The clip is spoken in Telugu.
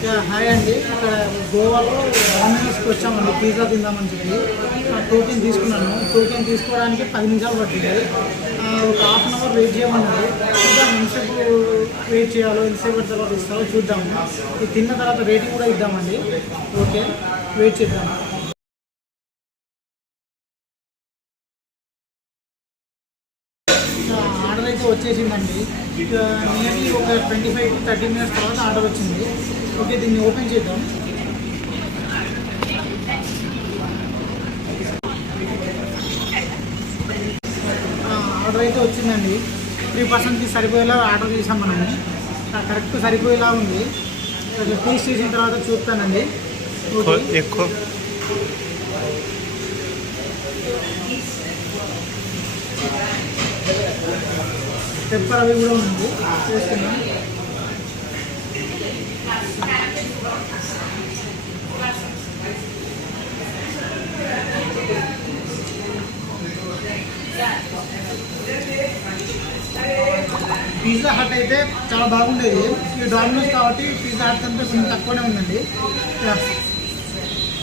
హాయ్ అండి, ఇక్కడ గోవాలో డామినోస్కి వచ్చామండి పిజ్జా తిందామని చెప్పి. టోకెన్ తీసుకున్నాను. టోకెన్ తీసుకోవడానికి 10 నిమిషాలు పట్టింది. ఒక హాఫ్ అన్ అవర్ వెయిట్ చేయమన్నారు. చూద్దాం ఎంతసేపు వెయిట్ చేయాలో, ఎంతసేపు తర్వాత ఇస్తారో చూద్దాము. ఇది తిన్న తర్వాత రేటింగ్ కూడా ఇద్దామండి. ఓకే, వెయిట్ చేద్దాం. ఆర్డర్ అయితే వచ్చేసిందండి. నియర్లీ ఒక 25 to 30 మినిట్స్ తర్వాత ఆర్డర్ వచ్చింది. ఓకే, దీన్ని ఓపెన్ చేద్దాం. ఆర్డర్ అయితే వచ్చిందండి. 3%కి సరిపోయేలా ఆర్డర్ చేసాం మనము. కరెక్ట్ సరిపోయేలా ఉంది. టేస్ట్ చేసిన తర్వాత చూస్తానండి. ఎక్కువ పెప్పర్ అవి కూడా ఉంది, చేస్తున్నాం. పిజ్జా హట్ అయితే చాలా బాగుండేది. ఈ డామినోస్ కాబట్టి పిజ్జా హట్ కంటే కొంచెం తక్కువనే ఉందండి.